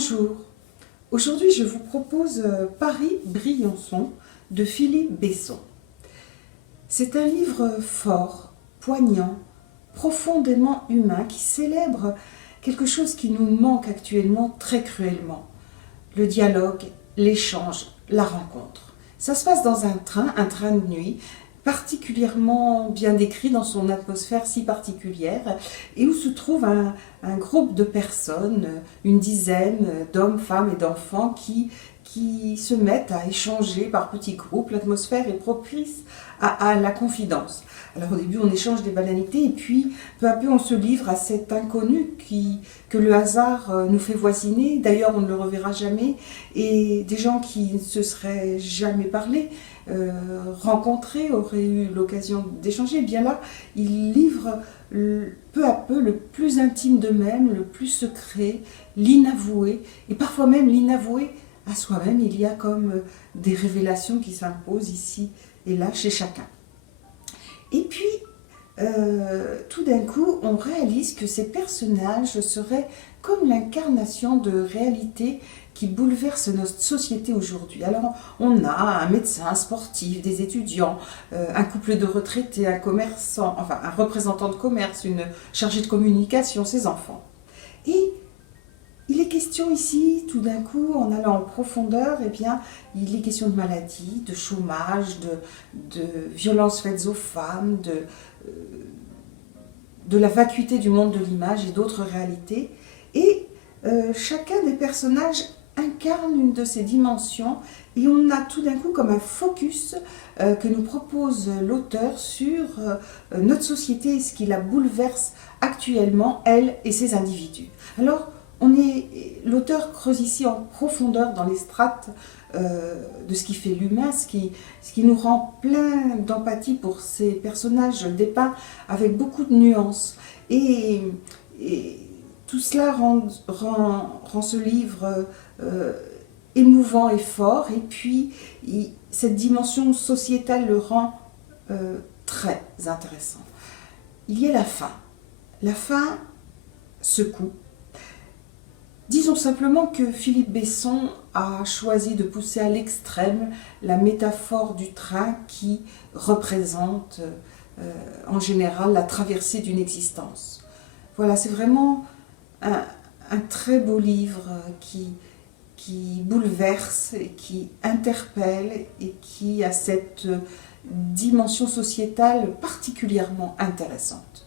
Bonjour, aujourd'hui je vous propose Paris-Briançon de Philippe Besson. C'est un livre fort, poignant, profondément humain qui célèbre quelque chose qui nous manque actuellement très cruellement. Le dialogue, l'échange, la rencontre. Ça se passe dans un train de nuit, particulièrement bien décrit dans son atmosphère si particulière, et où se trouve un groupe de personnes, une dizaine d'hommes, femmes et d'enfants qui se mettent à échanger par petits groupes. L'atmosphère est propice à la confidence. Alors au début on échange des banalités et puis peu à peu on se livre à cet inconnu que le hasard nous fait voisiner. D'ailleurs on ne le reverra jamais, et des gens qui ne se seraient jamais parlé, rencontrés, auraient eu l'occasion d'échanger. Et bien là ils livrent peu à peu le plus intime d'eux-mêmes, le plus secret, l'inavoué, et parfois même l'inavoué à soi-même. Il y a comme des révélations qui s'imposent ici et là chez chacun. Et puis, tout d'un coup, on réalise que ces personnages seraient comme l'incarnation de réalités qui bouleversent notre société aujourd'hui. Alors, on a un médecin, un sportif, des étudiants, un couple de retraités, un commerçant, enfin un représentant de commerce, une chargée de communication, ses enfants. Et il est question ici, tout d'un coup, en allant en profondeur, eh bien, il est question de maladie, de chômage, de violences faites aux femmes, de la vacuité du monde de l'image et d'autres réalités. Et chacun des personnages incarne une de ces dimensions, et on a tout d'un coup comme un focus que nous propose l'auteur sur notre société et ce qui la bouleverse actuellement, elle et ses individus. Alors, l'auteur creuse ici en profondeur dans les strates de ce qui fait l'humain, ce qui nous rend plein d'empathie pour ces personnages dépeints avec beaucoup de nuances. Et tout cela rend ce livre émouvant et fort, et puis cette dimension sociétale le rend très intéressant. Il y a la fin. La fin secoue. Disons simplement que Philippe Besson a choisi de pousser à l'extrême la métaphore du train qui représente en général la traversée d'une existence. Voilà, c'est vraiment un très beau livre qui bouleverse, et qui interpelle et qui a cette dimension sociétale particulièrement intéressante.